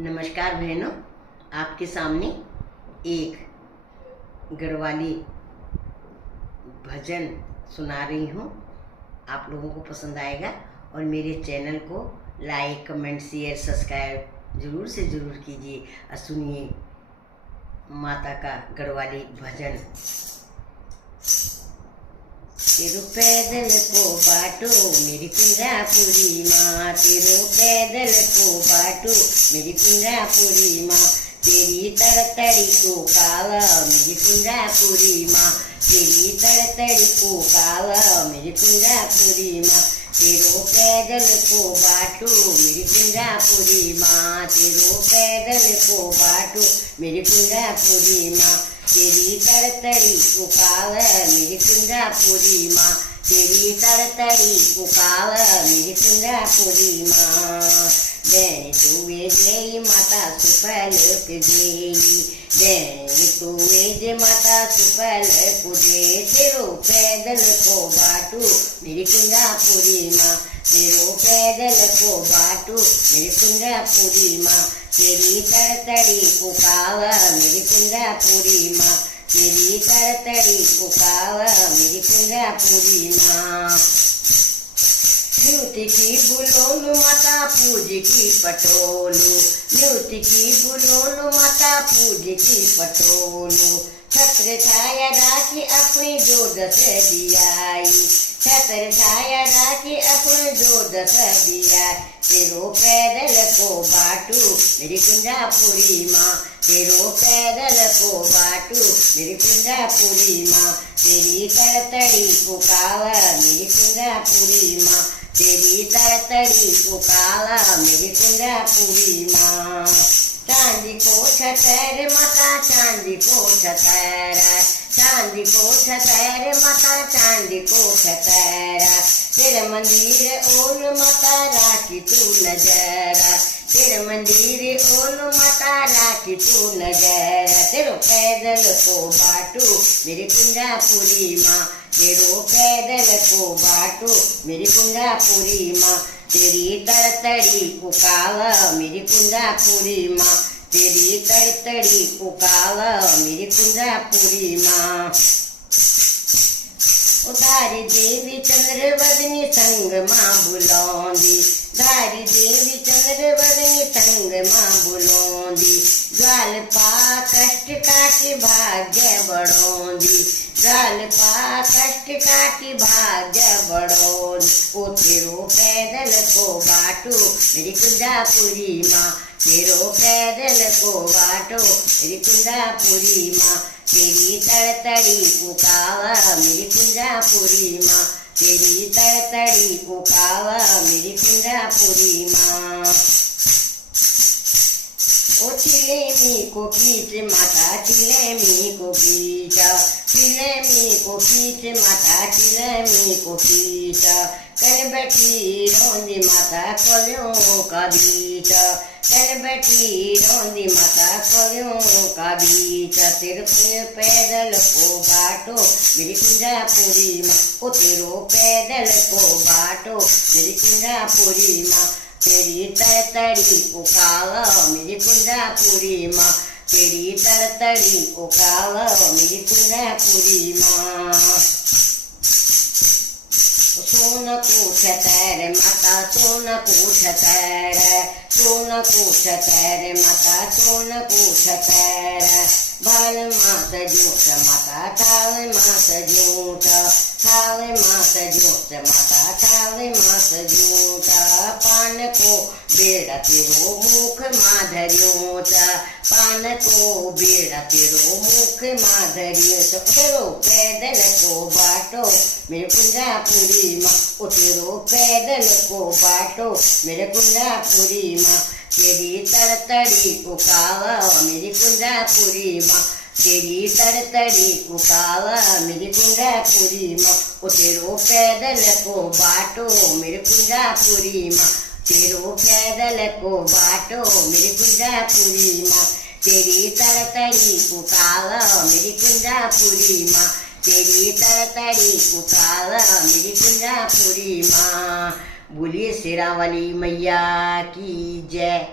नमस्कार बहनों, आपके सामने एक गढ़वाली भजन सुना रही हूँ। आप लोगों को पसंद आएगा और मेरे चैनल को लाइक, कमेंट, शेयर, सब्सक्राइब ज़रूर से ज़रूर कीजिए और सुनिए माता का गढ़वाली भजन। तेरो पैदल को बाटो मेरी कुंजापुरी माँ, तेरो पैदल को बाटो मेरी कुंजापुरी माँ, तेरी तड़तड़ी को काला मेरी कुंजापुरी माँ, तेरी तड़तड़ी को काला मेरी कुंजापुरी माँ, तेरो पैदल को बाटो मेरी कुंजापुरी माँ, तेरो पैदल को बाटो मेरी कुंजापुरी माँ, तेरी तड़तड़ी को काला मेरी कुंजापुरी माँ, तेरी तड़तड़ी को काला मेरी कुंजापुरी माँ। जय तुवे जय माता सुफल कुजे, जय तुवे जय माता सुफल कुजे, तेरो पैदल को बाटू मेरी कुंजापुरी माँ, तेरो पैदल को बाटू मेरी कुंजापुरी माँ, तेरी तड़तड़ी को काला मेरी कुंजापुरी माँ, तेरी तड़तड़ी को काला मेरी कुंजापुरी माँ। न्यूति की बुलोलू माता पूज की पटोलू, न्यूति की बुलोलू माता पूज की पटोलू, छत्र छाया राखी अपनी जो दस दियाई, छत्र छाया राखी अपने जो दस दिया, तेरो पैदल को बाटू मेरी कुंजापुरी माँ, तेरो पैदल को बाटू मेरी कुंजापुरी माँ, तेरी तड़तड़ी को काला मेरी कुंजापुरी माँ, तेरी तड़तड़ी को काला मेरी कुंजापुरी माँ। चांदी को छतर माता चांदी को छतर, चांदी को छतर माता चांदी को छतर, तेरे मंदिर ओल माता राखी तू नजर, तेरे मंदिर ओल माता राखी तू नजर, तेरो पैदल को बाटू मेरी कुंजापुरी माँ, तेरो पैदल को बाटू मेरी कुंजापुरी माँ, तेरी तड़तड़ी को काला मेरी कुंजापुरी माँ, तेरी तड़तड़ी को काला मेरी कुंजापुरी माँ। धारी देवी चंद्र वदनी संग माँ बुलौंदी, धारी देवी चंद्र वदनी संग माँ बुलौंदी, ज्वाल पा कष्ट काटी भाग्य बढ़ोंदी, ज्वाल पा कष्ट काटी भाग्य बढ़ोंदी, ओ तेरो पैदल को बाटो मेरी कुंजापुरी माँ, तेरो पैदल को बाटो मेरी कुंजापुरी माँ, तेरी तड़तड़ी को काला मेरी कुंजापुरी माँ, तेरी तड़तड़ी को काला मेरी कुंजापुरी माँ। ओ चिलेमी को खींच माता चिलेमी को खींच, चिलेमी को खींच माता चिलेमी को खींच, कल बैठी रोंदी माता कलियों का बीच, कल बैठी रोंदी माता कलियों का बीच, तेरे पैदल को बाटो मेरी कुंजापुरी माँ, ओ तेरो पैदल को बाटो मेरी कुंजापुरी माँ, तेरी तड़तड़ी को काला मेरी कुंजापुरी माँ, तेरी तड़तड़ी को काला मेरी कुंजापुरी माँ। सोन को छतर माता सोन को छतर, सोन को छतर माता सोन को छतर, बाल मास जोत माता थाल मास जोत, थाल मास जोत माता थाल मास जोत, पान को बेड़ा तेरो मुख माधर्यों, पान को बेड़ा तेरो मुख माधर्यों, तेरो पैदल को बाटो मेरे कुंजापुरी माँ, ओ तेरो पैदल को बाटो मेरे कुंजापुरी माँ, तेरी तड़तड़ी को काला मेरी कुंजापुरी माँ, तेरी तड़तड़ी को काला मेरी कुंजापुरी माँ, ओ तेरो पैदल को बाटो मेरे कुंजापुरी माँ, तेरो पैदल को बाटो मेरी कुंजापुरी माँ, तेरी तड़तड़ी को काला मेरी कुंजापुरी माँ, तेरी तड़तड़ी को काला मेरी कुंजापुरी माँ। बोलिए शेरा वाली मैया की जय।